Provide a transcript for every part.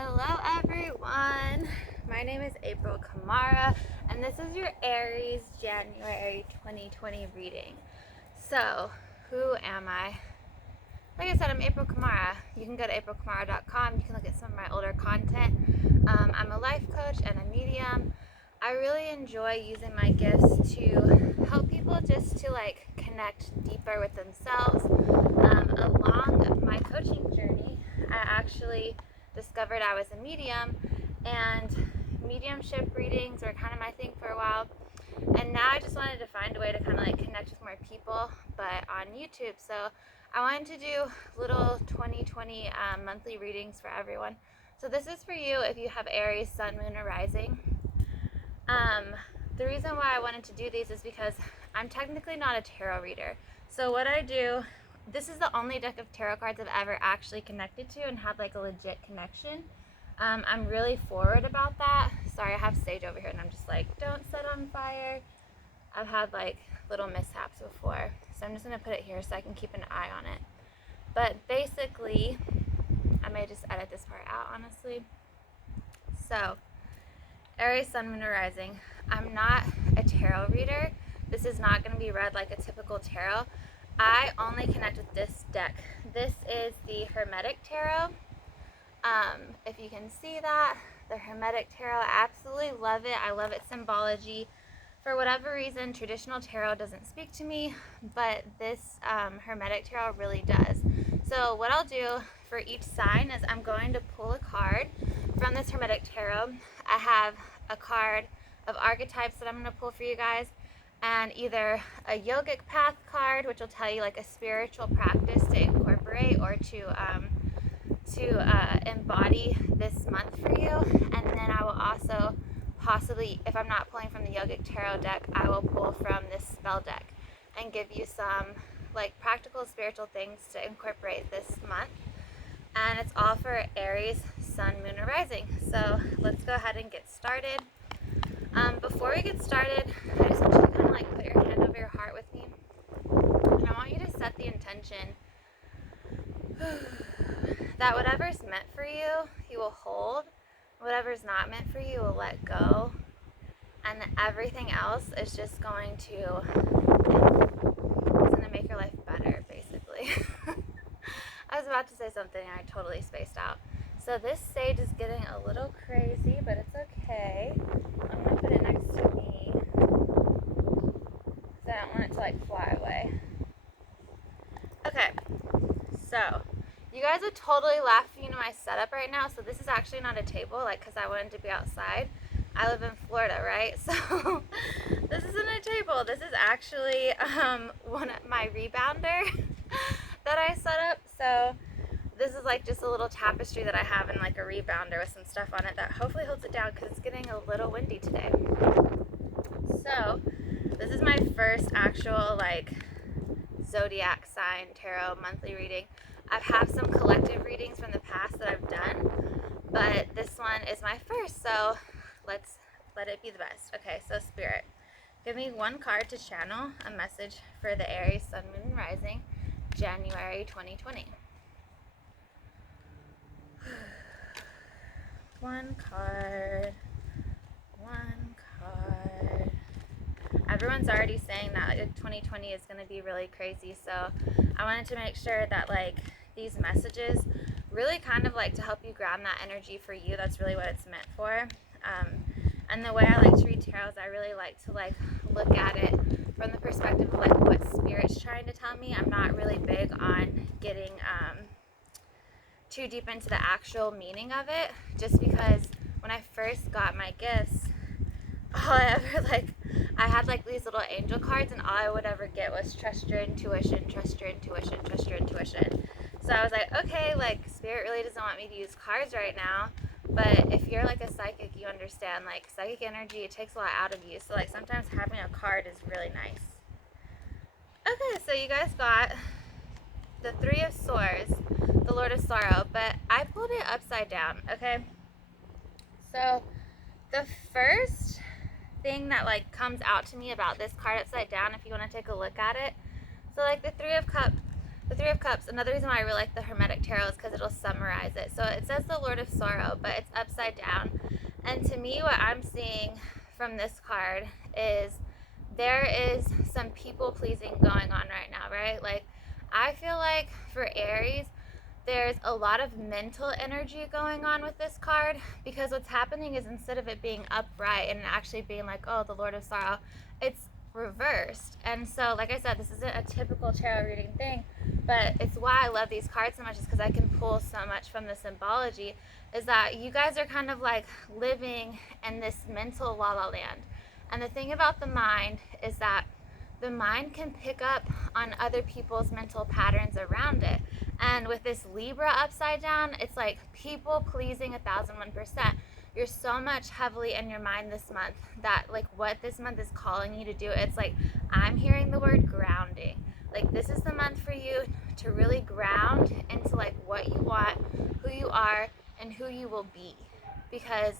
Hello everyone, my name is April Kamara and this is your Aries January 2020 reading. So, who am I? Like I said, I'm April Kamara. You can go to aprilkamara.com, you can look at some of my older content. I'm a life coach and a medium. I really enjoy using my gifts to help people just to connect deeper with themselves. Along my coaching journey, I actually discovered I was a medium, and mediumship readings were kind of my thing for a while. And now I just wanted to find a way to kind of connect with more people, but on YouTube. So I wanted to do little 2020 monthly readings for everyone. So this is for you if you have Aries, Sun, Moon, or Rising. The reason why I wanted to do these is because I'm technically not a tarot reader. So what I do, this is the only deck of tarot cards I've ever actually connected to and had a legit connection. I'm really forward about that. Sorry, I have sage over here and I'm just don't set on fire. I've had little mishaps before. So I'm just going to put it here so I can keep an eye on it. But basically, I may just edit this part out, honestly. So, Aries, Sun, Moon, or Rising. I'm not a tarot reader. This is not going to be read like a typical tarot. I only connect with this deck. This is the Hermetic Tarot. If you can see that, the Hermetic Tarot, I absolutely love it. I love its symbology. For whatever reason, traditional tarot doesn't speak to me, but this Hermetic Tarot really does. So what I'll do for each sign is I'm going to pull a card from this Hermetic Tarot. I have a card of archetypes that I'm going to pull for you guys, and either a yogic path card, which will tell you a spiritual practice to incorporate or to embody this month for you. And then I will also possibly, if I'm not pulling from the yogic tarot deck, I will pull from this spell deck and give you some practical spiritual things to incorporate this month. And it's all for Aries, Sun, Moon, or Rising. So let's go ahead and get started. Before we get started, I just want you to kind of put your hand over your heart with me, and I want you to set the intention that whatever's meant for you, you will hold. Whatever's not meant for you, you will let go, and everything else is just going to make your life better, basically. I was about to say something and I totally spaced out. So this sage is getting a little crazy, but it's okay. I'm going to put it next to me because I don't want it to fly away. Okay, so you guys are totally laughing at my setup right now. So this is actually not a table, because I wanted to be outside. I live in Florida, right? So this isn't a table. This is actually my rebounder that I set up. So this is just a little tapestry that I have in a rebounder with some stuff on it that hopefully holds it down because it's getting a little windy today. So this is my first actual zodiac sign tarot monthly reading. I've had some collective readings from the past that I've done, but this one is my first, so let's let it be the best. Okay, so Spirit, give me one card to channel a message for the Aries, Sun, Moon, and Rising, January 2020. One card. Everyone's already saying that 2020 is going to be really crazy, so I wanted to make sure that these messages really kind of to help you grab that energy for you. That's really what it's meant for. And the way I like to read tarot is I really like to look at it from the perspective of what Spirit's trying to tell me. I'm not really big on getting too deep into the actual meaning of it, just because when I first got my gifts, all I ever I had these little angel cards, and all I would ever get was trust your intuition, trust your intuition, trust your intuition. So I was okay, Spirit really doesn't want me to use cards right now, but if you're a psychic, you understand psychic energy, it takes a lot out of you. So sometimes having a card is really nice. Okay, so you guys got the Three of Swords, the Lord of Sorrow, but I pulled it upside down. Okay, so the first thing that comes out to me about this card upside down, if you want to take a look at it, so the Three of Cups, the Three of Cups, another reason why I really like the Hermetic Tarot is because it'll summarize it. So it says the Lord of Sorrow, but it's upside down. And to me, what I'm seeing from this card is there is some people pleasing going on right now, right? Like, I feel like for Aries, there's a lot of mental energy going on with this card, because what's happening is instead of it being upright and actually being like, oh, the Lord of Sorrow, it's reversed. And so, like I said, this isn't a typical tarot reading thing, but it's why I love these cards so much, is because I can pull so much from the symbology, is that you guys are kind of like living in this mental la la land. And the thing about the mind is that the mind can pick up on other people's mental patterns around it. And with this Libra upside down, it's like people pleasing 1001%. You're so much heavily in your mind this month that like what this month is calling you to do, it's like I'm hearing the word grounding. Like this is the month for you to really ground into like what you want, who you are, and who you will be. Because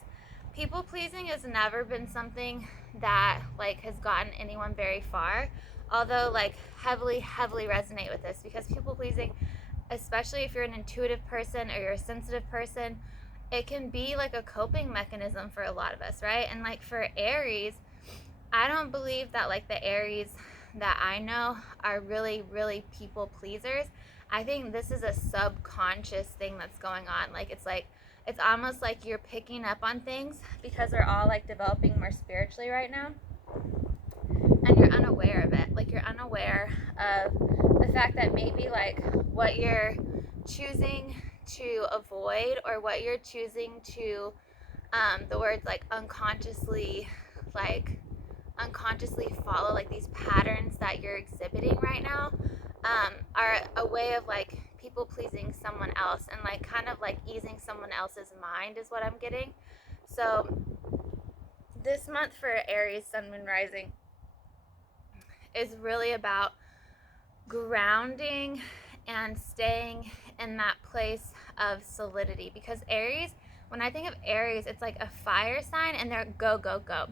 people pleasing has never been something that like has gotten anyone very far, although like heavily resonate with this, because people pleasing, especially if you're an intuitive person or you're a sensitive person, it can be like a coping mechanism for a lot of us, right? And like for Aries, I don't believe that like the Aries that I know are really people pleasers. I think this is a subconscious thing that's going on. Like it's almost like you're picking up on things because we're all like developing more spiritually right now, and you're unaware of it. Like you're unaware of the fact that maybe like what you're choosing to avoid, or what you're choosing to the words like unconsciously follow, like these patterns that you're exhibiting right now, are a way of like people pleasing someone else, and like kind of like easing someone else's mind is what I'm getting. So this month for Aries Sun Moon Rising is really about grounding and staying in that place of solidity, because Aries, when I think of Aries, it's like a fire sign and they're go go go.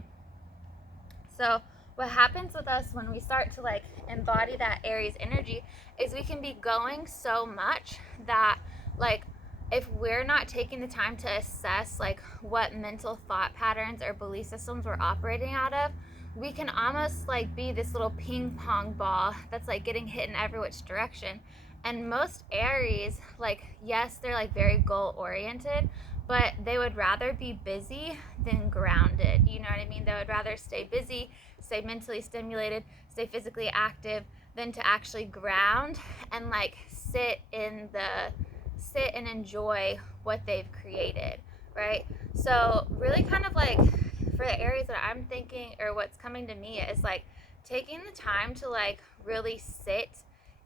So what happens with us when we start to like embody that Aries energy is we can be going so much that like if we're not taking the time to assess like what mental thought patterns or belief systems we're operating out of, we can almost like be this little ping pong ball that's like getting hit in every which direction. And most Aries, like, yes, they're like very goal oriented, but they would rather be busy than grounded. You know what I mean? They would rather stay busy, stay mentally stimulated, stay physically active, than to actually ground and like sit and enjoy what they've created, right? So really kind of like for the Aries that I'm thinking, or what's coming to me, is like taking the time to like really sit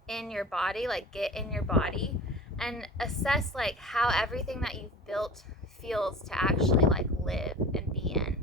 in your body, like get in your body and assess like how everything that you've built feels to actually like live and be in.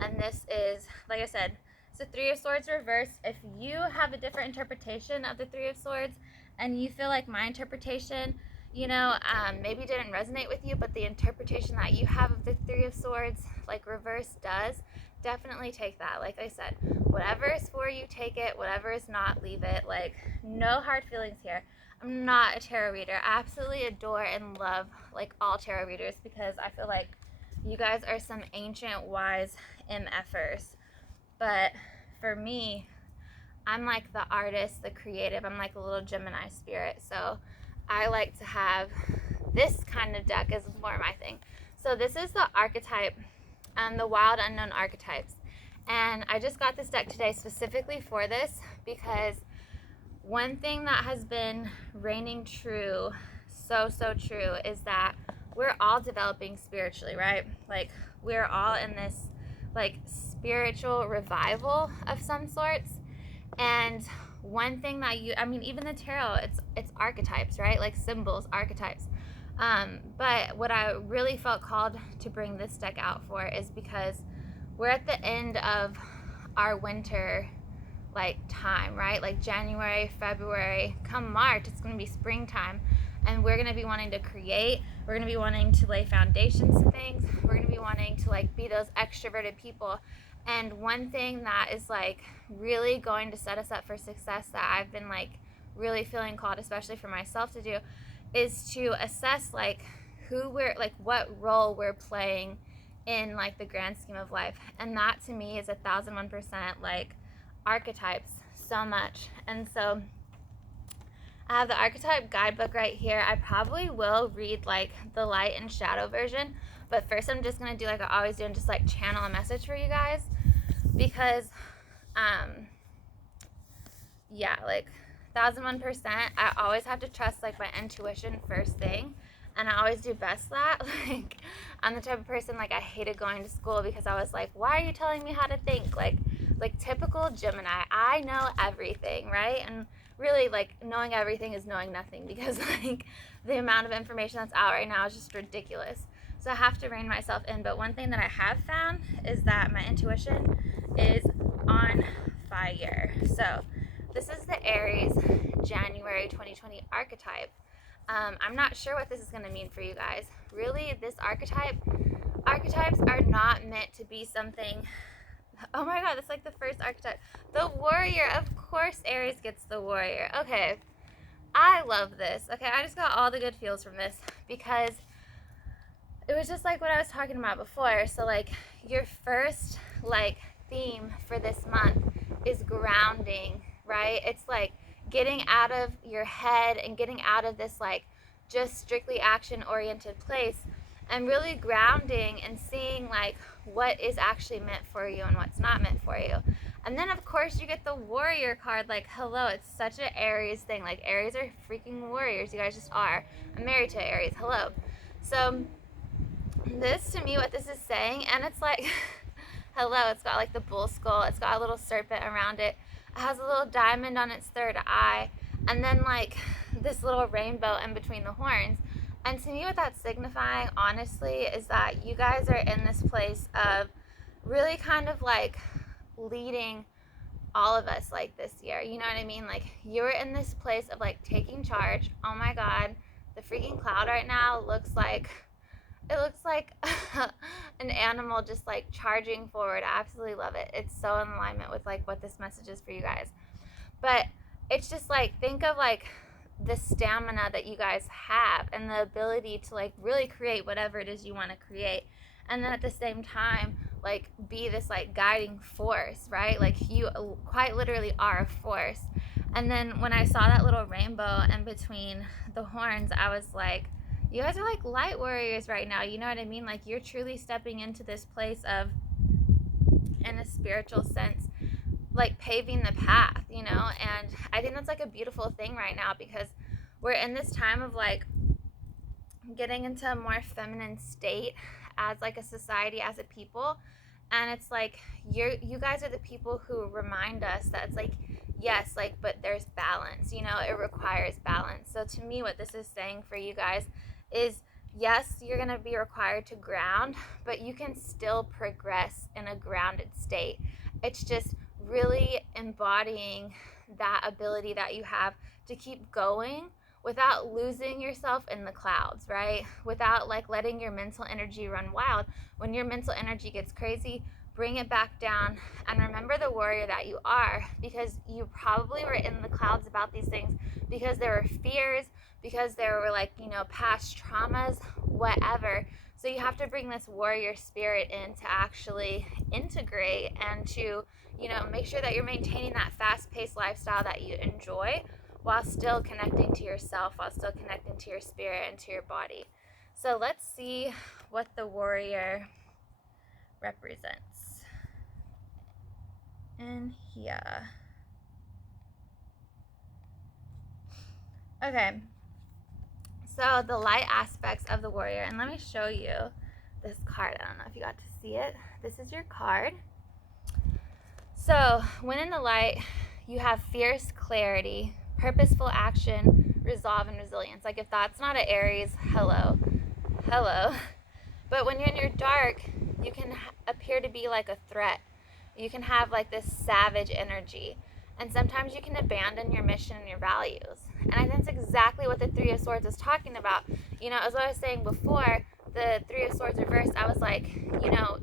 And this is, like I said, it's the Three of Swords reversed. If you have a different interpretation of the Three of Swords and you feel like my interpretation, you know, maybe didn't resonate with you, but the interpretation that you have of the Three of Swords, like reverse, does, definitely take that. Like I said, whatever is for you, take it. Whatever is not, leave it. Like, no hard feelings here. I'm not a tarot reader. I absolutely adore and love like all tarot readers, because I feel like you guys are some ancient wise MFers. But for me, I'm like the artist, the creative. I'm like a little Gemini spirit. So I like to have this kind of deck is more my thing. So this is the archetype, the Wild Unknown Archetypes. And I just got this deck today specifically for this, because one thing that has been reigning true, so true, is that we're all developing spiritually, right? Like we're all in this like spiritual revival of some sorts. And one thing that even the tarot, it's archetypes, right? Like symbols, archetypes. But what I really felt called to bring this deck out for is because we're at the end of our winter like time, right? Like January, February, come March, it's going to be springtime, and we're going to be wanting to create. We're going to be wanting to lay foundations to things. We're going to be wanting to like be those extroverted people. And one thing that is like really going to set us up for success that I've been like really feeling called, especially for myself, to do, is to assess like who we're like, what role we're playing in like the grand scheme of life. And that to me is 1001% like archetypes so much. And so I have the archetype guidebook right here. I probably will read like the light and shadow version, but first I'm just gonna do like I always do and just like channel a message for you guys, because yeah, like 1001%, I always have to trust like my intuition first thing, and I always do best that. Like, I'm the type of person, like, I hated going to school because I was like, why are you telling me how to think? Like typical Gemini, I know everything, right? And really, like, knowing everything is knowing nothing, because like the amount of information that's out right now is just ridiculous. So I have to rein myself in. But one thing that I have found is that my intuition is on fire. So this is the Aries January 2020 archetype. I'm not sure what this is going to mean for you guys. Really, this archetypes are not meant to be something. Oh my god, that's like the first archetype. The warrior. Of course Aries gets the warrior. Okay, I love this. Okay, I just got all the good feels from this, because it was just like what I was talking about before. So like your first like theme for this month is grounding, right? It's like getting out of your head and getting out of this like just strictly action oriented place, and really grounding and seeing like what is actually meant for you and what's not meant for you. And then of course you get the warrior card. Like, hello, it's such an Aries thing. Like, Aries are freaking warriors. You guys just are. I'm married to Aries. Hello. So this, to me, what this is saying, and it's like hello, it's got like the bull skull, it's got a little serpent around it, it has a little diamond on its third eye, and then like this little rainbow in between the horns. And to me, what that's signifying, honestly, is that you guys are in this place of really kind of like leading all of us like this year. You know what I mean? Like, you're in this place of like taking charge. Oh my god, the freaking cloud right now looks like an animal just like charging forward. I absolutely love it. It's so in alignment with like what this message is for you guys. But it's just like, think of like the stamina that you guys have and the ability to like really create whatever it is you want to create. And then at the same time, like, be this like guiding force, right? Like, you quite literally are a force. And then when I saw that little rainbow in between the horns, I was like, you guys are like light warriors right now. You know what I mean? Like, you're truly stepping into this place of, in a spiritual sense, like paving the path, you know? And I think that's like a beautiful thing right now, because we're in this time of like getting into a more feminine state as like a society, as a people. And it's like, you guys are the people who remind us that it's like, yes, like, but there's balance, you know, it requires balance. So to me, what this is saying for you guys is, yes, you're going to be required to ground, but you can still progress in a grounded state. It's just really embodying that ability that you have to keep going without losing yourself in the clouds, right? Without like letting your mental energy run wild. When your mental energy gets crazy, bring it back down and remember the warrior that you are, because you probably were in the clouds about these things because there were fears, because there were like, you know, past traumas, whatever. So you have to bring this warrior spirit in to actually integrate and to, you know, make sure that you're maintaining that fast-paced lifestyle that you enjoy, while still connecting to yourself, while still connecting to your spirit and to your body. So let's see what the warrior represents in here. Okay, so the light aspects of the warrior, and let me show you this card. I don't know if you got to see it. This is your card. So when in the light, you have fierce clarity, purposeful action, resolve, and resilience. Like, if that's not an Aries, hello. But when you're in your dark, you can appear to be like a threat. You can have like this savage energy, and sometimes you can abandon your mission and your values. And I think that's exactly what the Three of Swords is talking about. You know, as what I was saying before, the Three of Swords reversed, I was like, you know,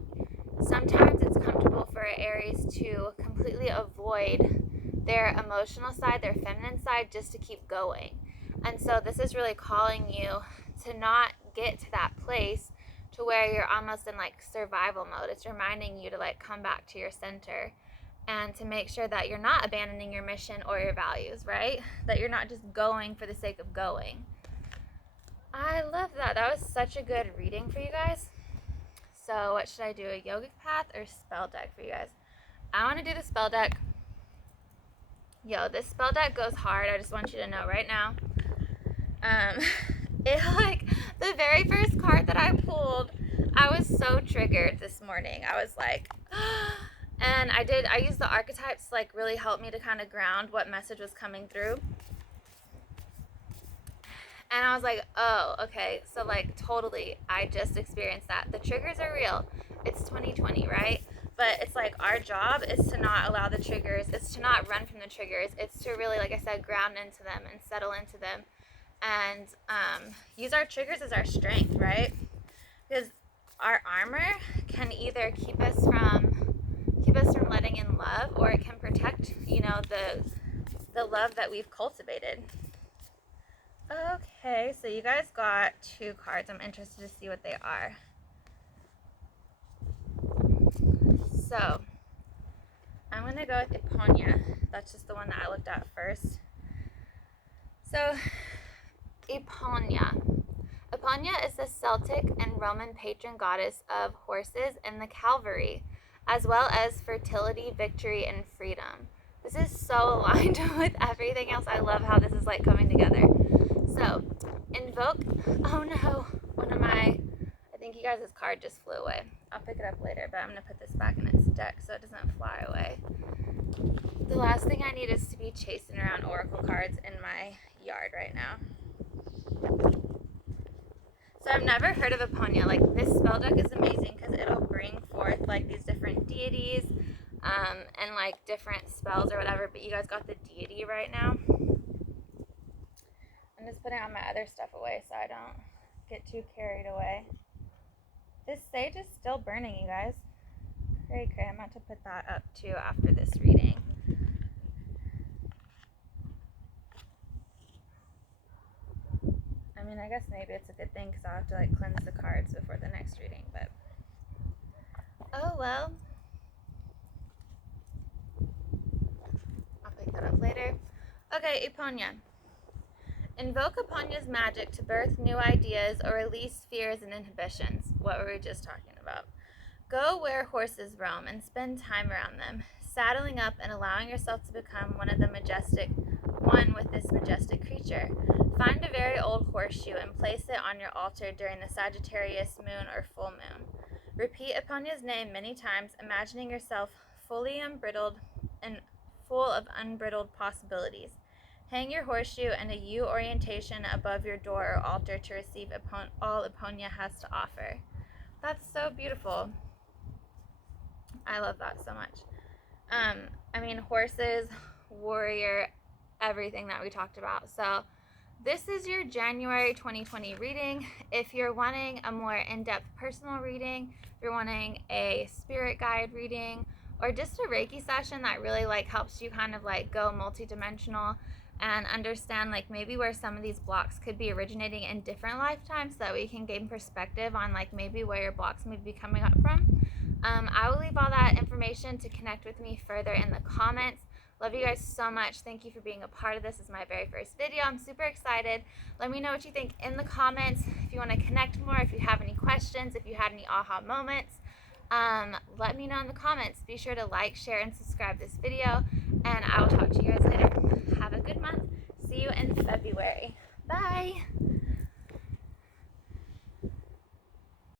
sometimes it's comfortable for Aries to completely avoid their emotional side, their feminine side, just to keep going. And so this is really calling you to not get to that place to where you're almost in like survival mode. It's reminding you to like come back to your center and to make sure that you're not abandoning your mission or your values, right? That you're not just going for the sake of going. I love that. That was such a good reading for you guys. So what should I do, a yogic path or spell deck for you guys? I want to do the spell deck. Yo, this spell deck goes hard. I just want you to know right now. It like the very first card that I pulled, I was so triggered this morning. I was like, and I used the archetypes to like really help me to kind of ground what message was coming through. And I was like, oh, okay, so like totally, I just experienced that. The triggers are real. It's 2020, right? But it's like our job is to not allow the triggers. It's to not run from the triggers. It's to really, like I said, ground into them and settle into them. And use our triggers as our strength, right? Because our armor can either keep us from letting in love, or it can protect, you know, the love that we've cultivated. Okay, so you guys got 2 cards. I'm interested to see what they are. So I'm going to go with Iponya. That's just the one that I looked at first. So Iponya. Iponya is the Celtic and Roman patron goddess of horses and the cavalry, as well as fertility, victory, and freedom. This is so aligned with everything else. I love how this is like coming together. So, invoke, oh no, I think you guys' card just flew away. I'll pick it up later, but I'm going to put this back in its deck so it doesn't fly away. The last thing I need is to be chasing around oracle cards in my yard right now. So I've never heard of Iponya. Like, this spell deck is amazing because it'll bring forth like these different deities and like different spells or whatever, but you guys got the deity right now. I'm just putting all my other stuff away so I don't get too carried away. This sage is still burning, you guys. Cray cray. I'm about to put that up too after this reading. I mean, I guess maybe it's a good thing because I'll have to like cleanse the cards before the next reading, but oh well. I'll pick that up later. Okay, Iponya. Invoke Iponya's magic to birth new ideas or release fears and inhibitions. What were we just talking about? Go where horses roam and spend time around them, saddling up and allowing yourself to become one with this majestic creature. Find a very old horseshoe and place it on your altar during the Sagittarius moon or full moon. Repeat Iponya's name many times, imagining yourself fully unbridled and full of unbridled possibilities. Hang your horseshoe and a U orientation above your door or altar to receive all Iponya has to offer. That's so beautiful. I love that so much. I mean, horses, warrior, everything that we talked about. So this is your January 2020 reading. If you're wanting a more in-depth personal reading, if you're wanting a spirit guide reading, or just a Reiki session that really like helps you kind of like go multidimensional and understand like maybe where some of these blocks could be originating in different lifetimes so that we can gain perspective on like maybe where your blocks may be coming up from. I will leave all that information to connect with me further in the comments. Love you guys so much. Thank you for being a part of this. This is my very first video. I'm super excited. Let me know what you think in the comments. If you want to connect more, if you have any questions, if you had any aha moments, let me know in the comments. Be sure to like, share, and subscribe this video, and I will talk to you guys later. Have a good month. See you in February. Bye.